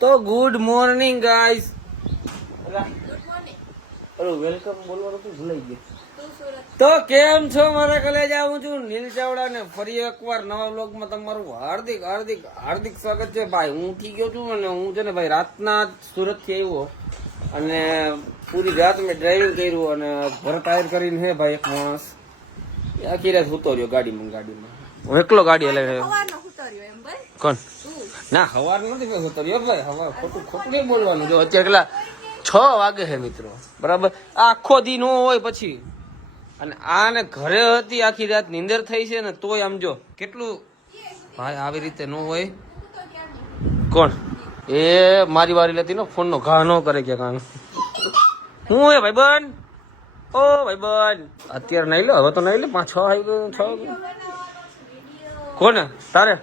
તો good morning guys. Welcome બોલવાનું તો ભૂલાઈ ગયું. તો કેમ છો મારા કલેજા? હું છું નીલ ચાવડા ને ફરી એકવાર નવા વ્લોગમાં તમારું હાર્દિક હાર્દિક હાર્દિક સ્વાગત છે. ભાઈ હું ઉઠી ગયો છું અને હું છે ને ભાઈ રાતના સુરત થી આવ્યો અને પૂરી રાત મેં ડ્રાઇવિંગ કર્યું અને ઘર ટાયર કરીને હે ભાઈ એક માણસ આખી રાત સૂતો રહ્યો ગાડીમાં. હું એકલો ગાડી હલાવી કોણ ના હવાર નથી મેં સૂતો રહ્યો ભાઈ. હવાર ખોટું નહીં બોલવાનું. જો અત્યારે કેટલા 6 વાગે છે મિત્રો, બરાબર. આખો દી નો હોય પછી અને આને ઘરે હતી આખી રાત નીંદર થઈ છે ને તોય આમ જો કેટલું ભાઈ આવી રીતે નો હોય. કોણ એ મારી વારી લેતી નો ફોન નો ઘા ન કરે કે કામ હું હે ભાઈ બન. ઓ ભાઈ બન અત્યારે નહીં લો, હવે તો નહીં લે. 5-6 આવી ગયો. 6 કોને તારે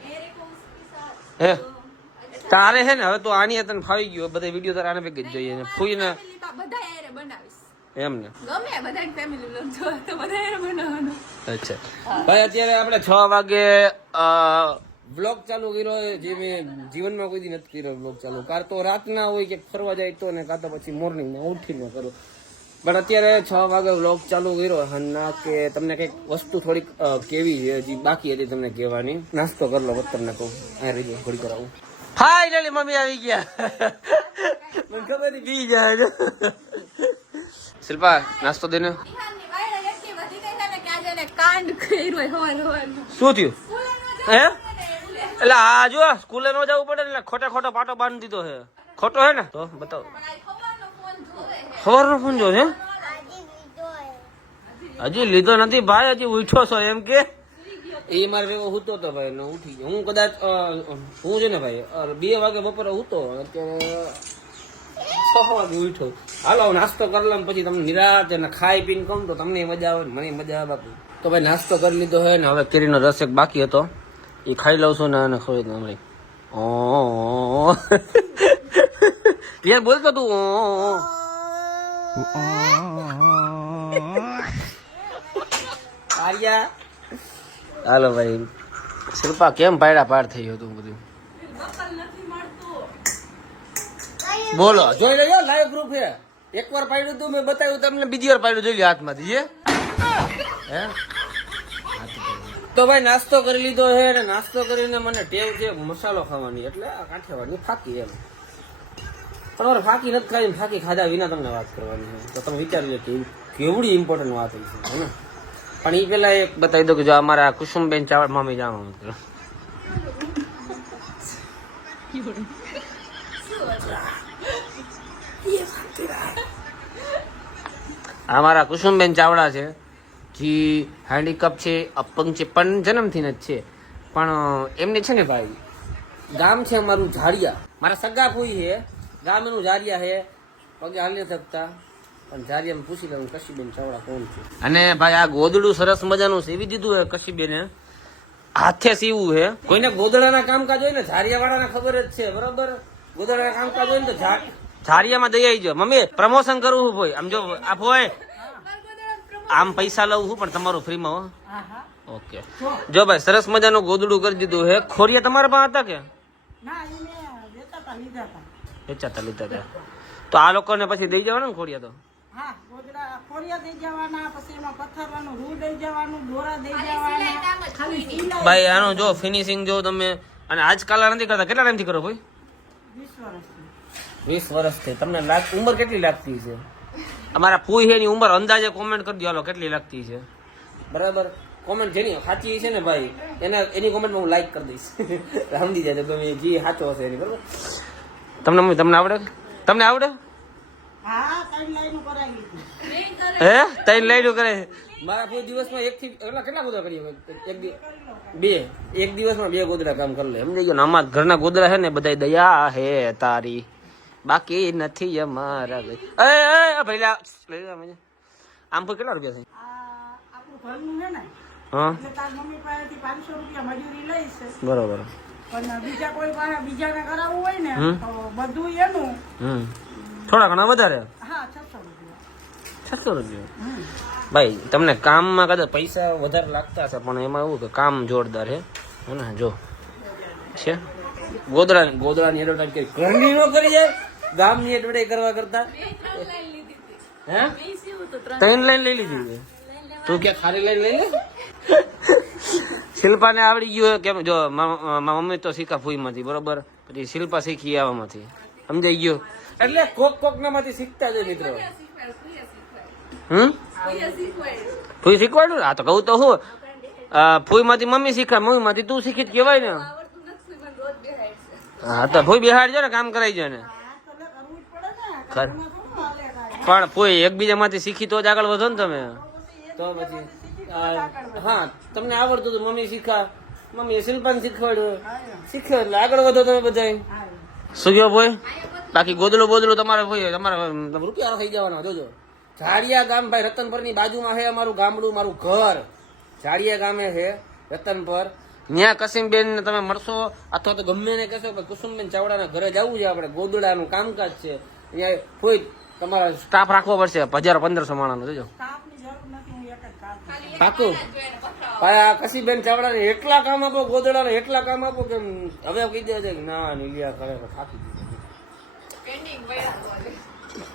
હે તારે હે ને હવે તો આની તને ફાવી ગયો. બધા વિડીયો તારે આને ભેગી જ જોઈએ ને ફૂઈ ને એમ ને. અચ્છા ભાઈ અત્યારે આપણે 6 વાગે વ્લોગ ચાલુ કર્યો જે મેં જીવનમાં કોઈ દી નથી કર્યો વ્લોગ ચાલુ. કાં તો રાતના હોય કે ફરવા જાય તો ને કાં તો પછી મોર્નિંગમાં ઉઠીને કરું. પણ અત્યારે 6 વાગે વ્લોગ ચાલુ કર્યો ના કે તમને કંઈક વસ્તુ થોડીક કેવી છે હજી બાકી હતી તમને કહેવાની. નાસ્તો કરી લો તમને કહું આ રહી થોડી કરાવું. ફાઇનલી મમ્મી આવી ગયા. મને ખબર નહીં પી જાય. શિલ્પા નાસ્તો દેને. શું થયું હે? એટલે આ જો સ્કૂલે ન જવું પડે એટલે ખોટો પાટો બાંધી દીધો છે. ખોટો હે ને તો બતાવો. સવારનો ફોન જો છે? હજી લીધો નથી ભાઈ, હજી ઉઠ્યો છો એમ કે. એ મારે ભેગો હૂતો હતો ભાઈ ને ઉઠી ગયો. હું કદાચ હું છે ને ભાઈ 2 વાગે બપોરે હૂતો, અત્યારે 6 વાગે ઉઠ્યો. હાલો નાસ્તો કરી લઉં પછી તમને નિરાશ અને ખાઈ પીને કહું તો તમને મજા આવે ને મને મજા આવે બાપુ. તો ભાઈ નાસ્તો કરી લીધો હે ને હવે કેરીનો રસ એક બાકી હતો એ ખાઈ લઉં છું ને અને ખોઈ દઉં હમણાં. ઓ યાર બોલતો તું આર્યા. હાલો ભાઈ શિલ્પા કેમ પાયડા પાડ થઈ ગયો તું બધું બોલો. જોઈ લેજો લાઈવ પ્રૂફ છે. એકવાર પાડ્યું તું મેં બતાવ્યું તમને, બીજી વાર પાડ્યું જોઈ લો હાથમાંથી હે. તો ભાઈ નાસ્તો કરી લીધો છે ને નાસ્તો કરીને મને ટેવ છે મસાલો ખાવાની, એટલે આ કાઠિયાવાડની ફાકી એમ. તમારે ફાકી નથી ખાઈ ફાકી ખાધા વિના તમને વાત કરવાની છે તો તમે વિચારી લો કે કેવડી ઇમ્પોર્ટન્ટ વાત છે ને. પણ એ પેલા એક બતાવી દો કે જો અમારા કુસુમબેન ચાવડા મમ્મી જાણો મિત્રો અમારા કુસુમબેન ચાવડા છે જે હેન્ડીકપ છે, અપંગ છે, પણ જન્મથી જ છે. પણ એમને છે ને ભાઈ ગામ છે અમારું ઝાડિયા. મારા સગા ફૂઈ છે, ગામ એનું ઝાડિયા છે. પગે હાલી નથી શકતા પણ ઝાડિયામાં પૂછી લઉં કશીબેન ચાવડા કોણ છે. અને ભાઈ આ ગોદડું સરસ મજાનું સીવી દીધું છે કશીબેને, હાથે સીવું છે. કોઈને ગોદડાના કામકાજ હોય ને ઝારિયા વાળાને ખબર જ છે બરોબર. ગોદડાના કામકાજ હોય ને તો ઝારિયામાં દઈ આવી જાઓ. મમ્મી પ્રમોશન કરવું હોય આમ જો આ હોય આમ પૈસા લઉં છું પણ તમારું ફ્રીમાં હો. ઓકે જો ભાઈ સરસ મજાનું ગોદડું કરી દીધું હે. ખોરિયા તમારા પાસે હતા કે વેચાતા લીધા હતા? તો આ લોકોને પછી દઈ જવાના ને ખોરિયા? તો ભાઈ આનું જો ફિનિશિંગ જો તમે. અને આજકાલ નથી કરતા. કેટલા ટાઈમથી કરો ભાઈ? 20 વર્ષથી. તમને ઉંમર કેટલી લાગતી છે? અમારા ફૂઈ એની ઉંમર અંદાજે કોમેન્ટ કરી દો હાલો કેટલી લાગતી છે બરાબર. કોમેન્ટ જેની સાચી છે ને ભાઈ એની કોમેન્ટમાં હું લાઈક કરી દઈશ. સમજી જાય તો તમે જે સાચો હશે એની બરાબર. તમને આવડે? તમને આવડે? હે 3 લાઈનો કરે મારા ફૂઈ દિવસમાં કેટલા ગોદડા કરીએ? એક દિવસમાં 2 ગોદડા કામ કરી લે. સમજી ગયો ને. અમારા ઘરના ગોદડા છે ને બધા દયા હે તારી, બાકી નથી અમારા. આમ કોઈ કેટલા રૂપિયા થાય? હા બરોબર. થોડા ઘણા વધારે 600 રૂપિયા. ભાઈ તમને કામમાં કદાચ પૈસા વધારે લાગતા હશે પણ એમાં એવું કે કામ જોરદાર હે ને. જો છે ગોદડાની એડવર્ટાઈઝ કરી ઘરની નો કરી જાય ગામની એડવર્ટાઈઝ કરવા કરતા હે 3 લાઈન લઈ લીધી તું ક્યાં ખાલી લાઈન લઈ લે શિલ્પાને આવડી ગયું કેમ જો મારા મમ્મી તો શીખા ફૂઈમાંથી બરોબર પછી શિલ્પા શીખી આવામાંથી સમજાઈ ગયું એટલે કોક ના માંથી શીખતા જ મિત્રો ફૂઈ શીખવાડું હા તો કહું તો હું ફૂઈ માંથી મમ્મી શીખા મમ્મી માંથી તું શીખી જ કેવાય ને હા તો ફૂઈ બિહાડજો ને કામ કરાઈ જાય ને પણ ફૂઈ એકબીજા માંથી શીખી તો જ આગળ વધો ને તમે તો પછી હા તમને આવડતું હતું મમ્મી શીખા મમ્મી શિલ્પાને શીખવાડ્યું શીખ્યો એટલે આગળ વધો તમે બધા શું કહો ભાઈ બાકી ગોદલું તમારે ભાઈ તમારે રૂપિયા થઈ જવાનો જોજો ઝાડિયા ગામ ભાઈ રતનપર ની બાજુમાં છે અમારું ગામડું મારું ઘર ઝાડિયા ગામે છે રતનપર ત્યાં કસીમબેન ને તમે મળશો અથવા તો ગમે ને કહેશો કે કુસુમબેન ચાવડાના ઘરે જવું છે આપણે ગોદડાનું કામકાજ છે અહીંયા કોઈ તમારા સ્ટાફ રાખવો પડશે 1000-1500 માણસનો જોજો પાકું કસીબેન ચાવડાને એટલા કામ આપો ગોદડાને એટલા કામ આપો કે હવે કહી દે છે ના નીલિયા ખરેખર થાકી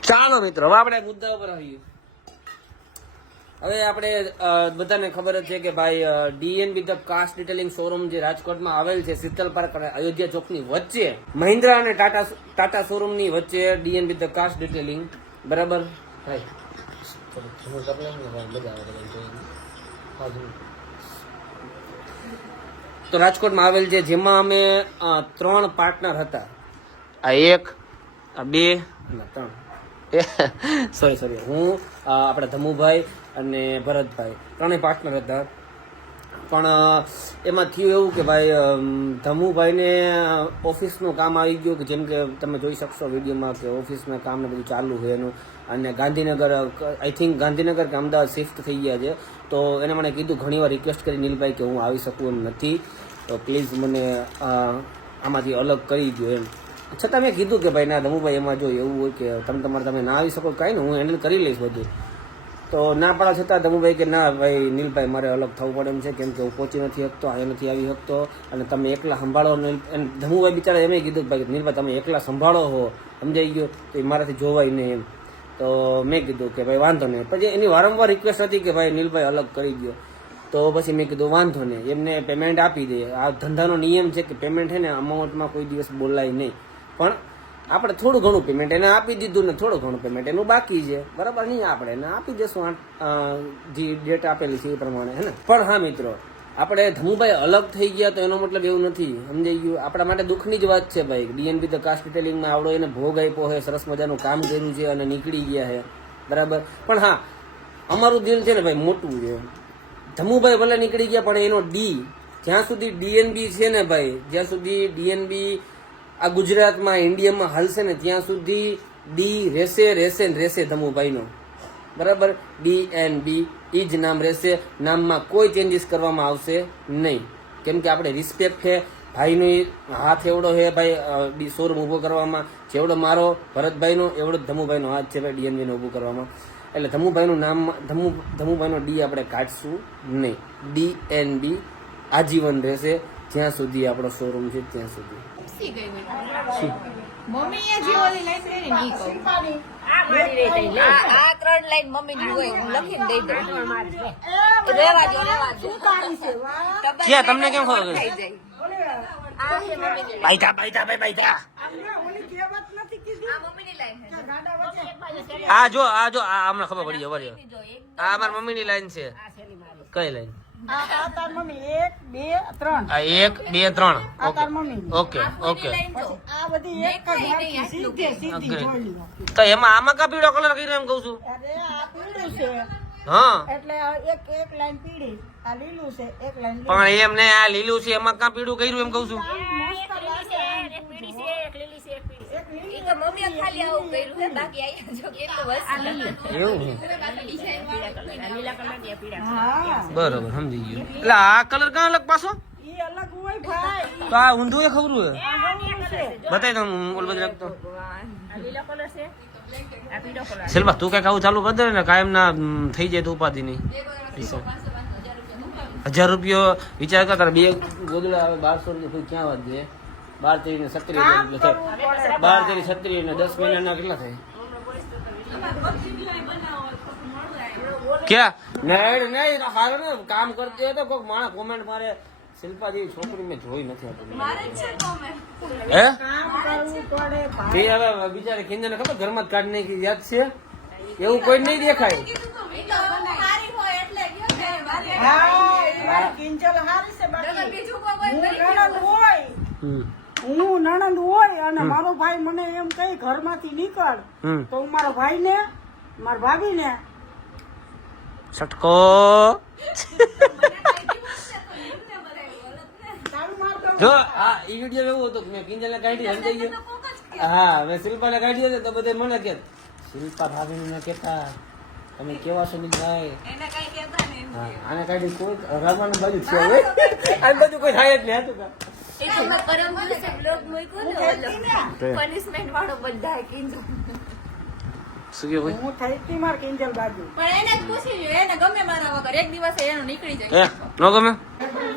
ચાલો મિત્રો હવે આપણે મુદ્દા ઉપર આવીએ હવે આપણે બધાને ખબર જ છે કે ભાઈ DNB the cast detailing showroom જે રાજકોટમાં આવેલ છે શીતલ પાર્ક અને અયોધ્યા ચોકની વચ્ચે મહિન્દ્રા અને ટાટા શોરૂમ ની વચ્ચે ડીએનબી ધ કાસ્ટ ડિટેલિંગ બરાબર ભાઈ તો રાજકોટમાં આવેલ છે જેમાં અમે 3 પાર્ટનર હતા આ 1 આ 2 અને 3 સોરી હું આપણા ધમુભાઈ અને ભરતભાઈ 3 પાર્ટનર હતા પણ એમાં થયું એવું કે ભાઈ ધમુભાઈને ઓફિસનું કામ આવી ગયું કે જેમ કે તમે જોઈ શકશો વિડીયોમાં કે ઓફિસના કામને બધું ચાલુ છે એનું અને ગાંધીનગર આઈ થિંક ગાંધીનગર કે અમદાવાદ શિફ્ટ થઈ ગયા છે તો એને મને કીધું ઘણીવાર રિક્વેસ્ટ કરી નીલભાઈ કે હું આવી શકું એમ નથી તો પ્લીઝ મને આમાંથી અલગ કરી દો એમ છતાં મેં કીધું કે ભાઈ ના ધમુભાઈ એમાં જો એવું હોય કે તમે ના આવી શકો કાંઈ ને હું હેન્ડલ કરી લઈશ બધું તો ના પાડવા છતાં ધમુભાઈ કે ના ભાઈ નીલભાઈ મારે અલગ થવું પડે એમ છે કેમ કે હું પહોંચી નથી શકતો અહીંયા નથી આવી શકતો અને તમે એકલા સંભાળો ધમુભાઈ બિચારા એમ કીધું ભાઈ નીલભાઈ તમે એકલા સંભાળો હો સમજાઈ ગયો તો એ મારાથી જોવાય નહીં એમ તો મેં કીધું કે ભાઈ વાંધો નહીં પછી એની વારંવાર રિક્વેસ્ટ હતી કે ભાઈ નીલભાઈ અલગ કરી દો તો પછી મેં કીધું વાંધો નહીં એમને પેમેન્ટ આપી દે આ ધંધાનો નિયમ છે કે પેમેન્ટ છે ને અમાઉન્ટમાં કોઈ દિવસ બોલાય નહીં પણ આપણે થોડું ઘણું પેમેન્ટ એને આપી દીધું ને થોડું ઘણું પેમેન્ટ એનું બાકી છે બરાબર નહીં આપણે એને આપી દેશું જે ડેટ આપેલી છે એ પ્રમાણે હે ને પણ હા મિત્રો આપણે ધમુભાઈ અલગ થઈ ગયા તો એનો મતલબ એવું નથી સમજાઈ ગયું આપણા માટે દુઃખની જ વાત છે ભાઈ ડીએનબી ધ કાસ્ટ ડિટેલિંગમાં આવડો એને ભોગ આપ્યો છે સરસ મજાનું કામ કર્યું છે અને નીકળી ગયા છે બરાબર પણ હા અમારું દિલ છે ને ભાઈ મોટું છે ધમુભાઈ ભલે નીકળી ગયા પણ એનો ડી જ્યાં સુધી ડીએનબી છે ને ભાઈ જ્યાં સુધી ડીએનબી આ ગુજરાતમાં ઇન્ડિયામાં હાલશે ને ત્યાં સુધી ડી રહેશે ધમુભાઈનો બરાબર DNB એ જ નામ રહેશે નામમાં કોઈ ચેન્જીસ કરવામાં આવશે નહીં કેમ કે આપણે રિસ્પેક્ટ છે ભાઈનો હાથ એવડો છે ભાઈ શોરૂમ ઊભો કરવામાં જેવડો મારો ભરતભાઈનો એવડો ધમુભાઈનો હાથ છે ભાઈ DNBનો ઊભું કરવામાં એટલે ધમુભાઈનું નામ ધમુભાઈનો ડી આપણે કાઢશું નહીં DNB આજીવન રહેશે જ્યાં સુધી આપણો શોરૂમ છે ત્યાં સુધી મમ્મી એ જે ઓલી લાઈન રે ને ઈ કહું આ 3 લાઈન મમ્મી ની હોય હું લખીને દઈ દઉં રેવા દો શું કામ છે કે તમને કેમ ખબર પડી આ છે મમ્મી ની બાઈતા ઓલી કહેવત નથી કીધી આ મમ્મી ની લાઈન છે ગાડા વચ્ચે એક બાજુ આ જો આ હમણાં ખબર પડી જવા દો આ અમાર મમ્મી ની લાઈન છે કઈ લાઈન આ તાર મમ્મી 1 2 3 આ 1 2 3 આ તાર મમ્મી ઓકે આ બધી એક જ વાકી સીધી જોઈ તો એમાં આમાં કા પીળો કલર કર્યો એમ કહું છું અરે આ પીળું છે હા એટલે એક લાઈન પીળી આ લીલું છે એક લાઈન પણ એમ ને આ લીલું છે એમાં કા પીળું કર્યું એમ કહું છું બરોબર સમજી ગયો એટલે આ કલર ક્યાં અલગ પાછો ઈ અલગ હોય ભાઈ તો આ ઊંધું એ ખબર હોય બતાવી દઉં ઓલ બધું રાખતો લીલો કલર છે આ પીળો કલર શિલ્પા તું કઈક આવું ચાલુ કરી દે ને કાયમ ના થઈ જાય તો ઉપાધિ નહીં 1000 રૂપિયો વિચાર કર તારે 2 ગોદડા આવે 1200 રૂપિયા ક્યાં વાત છે 12 ને 36 થાય. 12 ને 36 ને 10 મહિનાના કેટલા થાય? ક્યાં નહીં હારો ને કામ કરતી હોય તો કોઈક માણસ કોમેન્ટ મારે શિલ્પા જેવી છોકરી મેં જોઈ નથી આપણી. હે તે હવે બિચારી કિંજલને ખબર ઘરમાં જ કાઢી નાખી યાદ છે? એવું કોઈ નહીં દેખાય. હું નણંદ હોય અને મારો ભાઈ મને એમ કઈ ઘરમાંથી નીકળ તો હું મારા ભાઈ ને મારા ભાભી ને છટકો જો આ ઈ વિડિયો એવો હતો કે મેં કિંજલને કાઢી સમજાઈ ગયો. હા મેં શિલ્પાને કાઢી હતી તો બધે મને કે શિલ્પા ભાભીને કહેતા તમે કેવા છો નહીં ભાઈ હા આને કાઢી કોઈ રમવાનું બાજુ છે હવે આ બધું કોઈ થાય જ નહીં હતું કા શું કે ભાઈ હું થઈ હતી માર કિંજલ બાજુ નો ગમે.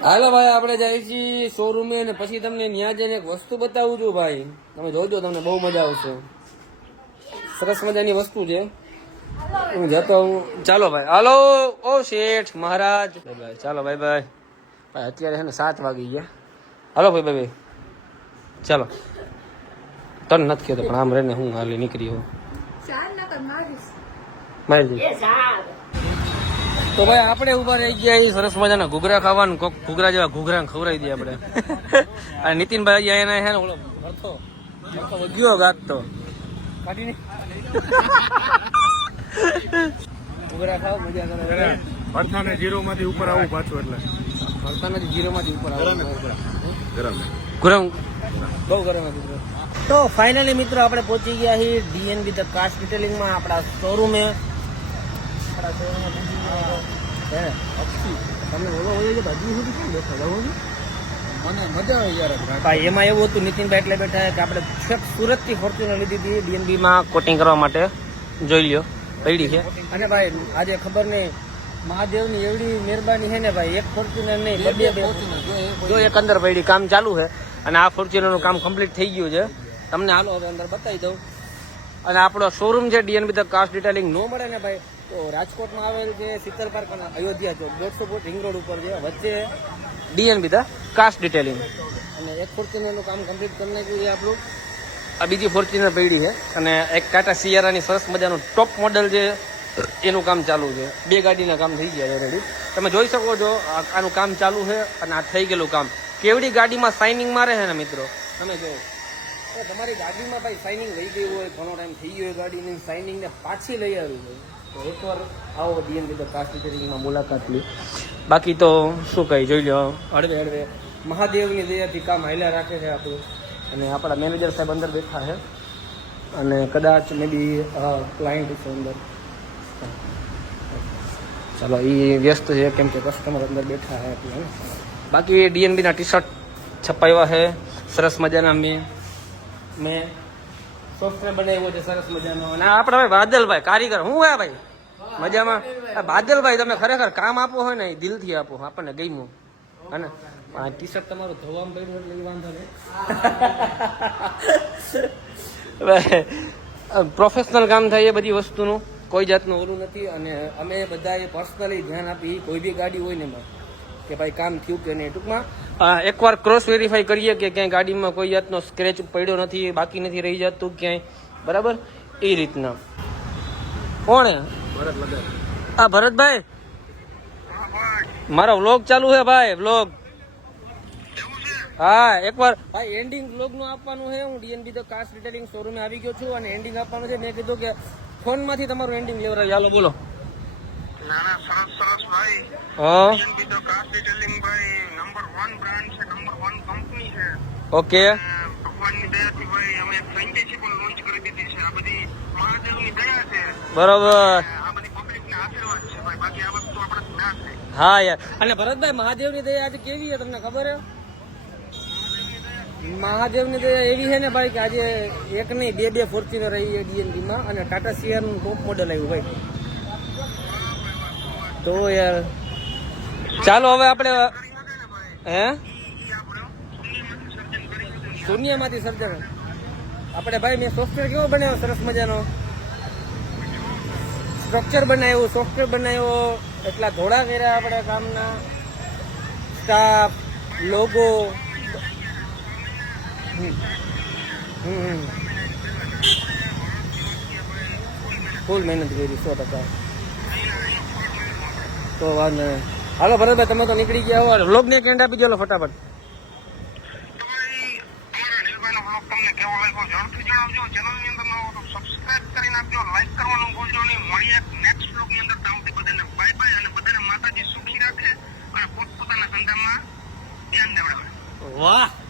હાલો ભાઈ આપણે જઈએ છીએ શોરૂમે અને પછી તમને ત્યાં જઈને એક વસ્તુ બતાવું છું ભાઈ. તમે જોજો તમને બહુ મજા આવશે. સરસ મજાની વસ્તુ છે. હું જતો હું. ચાલો ભાઈ હાલો. ઓ શેઠ મહારાજ બાય. ચાલો બાય બાય. ભાઈ અત્યારે છે ને 7 વાગી ગયા. હાલો ભાઈ બાય. ચાલો તને નથી કહેતો પણ આમ રહીને હું હાલી નીકળી હોઉં મારી તો ભાઈ આપણે ઉભા રહી ગયા સરસ મજાના ઘૂઘરા ખાવાનું. કોક ઘૂઘરા જેવા ઘૂઘરા ખવડાવી દઈએ આપણે. અને નીતિનભાઈ અહીંયા છે ને ઓલો ભરતો વધ્યો ગાત તો કાઢીને ઘૂઘરા ખાવ મજા કરે. ભરથાને 0 માંથી ઉપર આવું પાછું એટલે ભરતાના 0 માંથી ઉપર આવો ગરમ ગરમ બહુ ગરમ હતું. તો ફાઇનલી મિત્રો આપણે પહોંચી ગયા છીએ ડીએનબી ધ કાસ્ટ ડિટેલિંગમાં આપણા શોરૂમે. તમને ઓલો હોય છે બાજુ સુધી કેમ બેઠા જાવ છો? મને મજા આવે યાર ભાઈ. એમાં એવું હતું નીતિનભાઈ એટલે બેઠા કે આપણે છેક સુરતથી ફોર્ચ્યુનર લીધી હતી ડીએનબીમાં કોટિંગ કરવા માટે. જોઈ લ્યો પડી છે. અને ભાઈ આજે ખબર નહીં મહાદેવની એવડી મહેરબાની છે ને ભાઈ એક ફોર્ચ્યુનર નહીં જો એક અંદર પડી કામ ચાલુ છે અને આ ફોર્ચ્યુનરનું કામ કમ્પ્લીટ થઈ ગયું છે. તમને હાલો હવે અંદર બતાવી દઉં. અને આપણો શોરૂમ છે ડીએનબી ધ કાસ્ટ ડિટેલિંગ ન મળે ને ભાઈ તો રાજકોટમાં આવેલ છે શીતલ પાર્ક અને અયોધ્યા ચોક 150 ફૂટ રિંગ રોડ ઉપર છે. વચ્ચે ડીએનબી ધ કાસ્ટ ડિટેલિંગ. અને એક ફોર્ચ્યુનરનું કામ કમ્પ્લીટ કરી નાખ્યું છે આપણું. આ બીજી ફોર્ચ્યુનર પડી છે અને એક ટાટા સિયારાની સરસ મજાનું ટોપ મોડલ છે એનું કામ ચાલુ છે. 2 ગાડીના કામ થઈ ગયા ઓલરેડી. તમે જોઈ શકો છો આનું કામ ચાલુ છે અને આ થઈ ગયેલું કામ. કેવડી ગાડીમાં શાઇનિંગ મારે છે ને મિત્રો તમે જો. તમારી ગાડીમાં ભાઈ શાઇનિંગ લઈ ગઈ હોય ઘણો ટાઈમ થઈ ગયો હોય ગાડીની શાઇનિંગને પાછી લઈ આવી હોય તો એકવાર આવો ડીએનબી ધ કાસ્ટ ડિટેલિંગમાં મુલાકાત લી. બાકી તો શું કહી જોઈ લો હળવે હળવે મહાદેવની દયાથી કામ હાલ્યા રાખે છે આપણું. અને આપણા મેનેજર સાહેબ અંદર બેઠા છે અને કદાચ મે બી ક્લાયન્ટ છે અંદર. ચાલો એ વ્યસ્ત છે કેમ કે કસ્ટમર અંદર બેઠા છે એટલે. બાકી ડીએનબીના ટી શર્ટ છપાવ્યા છે સરસ મજાના. મેં સોફ્ટવેર બનાવ્યો છે સરસ મજાનો. અને આપણે ભાઈ બાદલભાઈ કારીગર હું હે ભાઈ મજામાં. બાદલભાઈ તમે ખરેખર કામ આપો હોય ને એ દિલથી આપો આપણને ગમ્યું. અને આ ટી શર્ટ તમારું ધોવામાં પડ્યું એટલે એ વાંધો નહીં. પ્રોફેશનલ કામ થાય એ બધી વસ્તુનું કોઈ જાતનું ઓલું નથી. અને અમે બધાએ પર્સનલી ધ્યાન આપી કોઈ બી ગાડી હોય ને એમાં કે ભાઈ કામ થયું કે નહીં. ટૂંકમાં એકવાર ક્રોસ વેરીફાઈ કરીએ કે ક્યાંય ગાડીમાં કોઈ જાતનો સ્ક્રેચ પડ્યો નથી બાકી નથી રહી જતું ક્યાંય બરાબર એ રીતના. કોણ આ ભરતભાઈ મારો વ્લોગ ચાલુ છે ભાઈ વ્લોગ. હા એકવાર ભાઈ એન્ડિંગ વ્લોગ નું આપવાનું છે. હું ડીએનબી ધ કાસ્ટ ડિટેલિંગ શોરૂમે આવી ગયો છું અને એન્ડિંગ આપવાનું છે. મેં કીધું કે ફોન માંથી તમારું એન્ડિંગ લેવડાવી. હાલો બોલો. ઓકે બરોબર. હા યાર. અને ભરતભાઈ મહાદેવની દયા આજે કેવી છે તમને ખબર છે? મહાદેવની દયા એવી છે ને ભાઈ કે આજે એક નહીં 2 ફોર્ચ્યુનર આવી છે ડીએનબી માં અને ટાટા સિયારનું ટોપ મોડલ આવ્યું ભાઈ. તો યાર ચાલો હવે આપણે હે શૂન્યમાંથી સર્જન. આપણે ભાઈ મેં સોફ્ટવેર કેવો બનાવ્યો સરસ મજાનો સ્ટ્રક્ચર બનાવ્યું, સોફ્ટવેર બનાવ્યો, એટલા ધોળા કર્યા આપણે કામના, સ્ટાફ, લોગો. ફૂલ મહેનત કરી 100%. તો વાંધો નહીં. હાલો ભરતભાઈ, તમે તો નીકળી ગયા હો, વ્લોગ ને કેન્ડ આપી દો ફટાફટ. વાહ.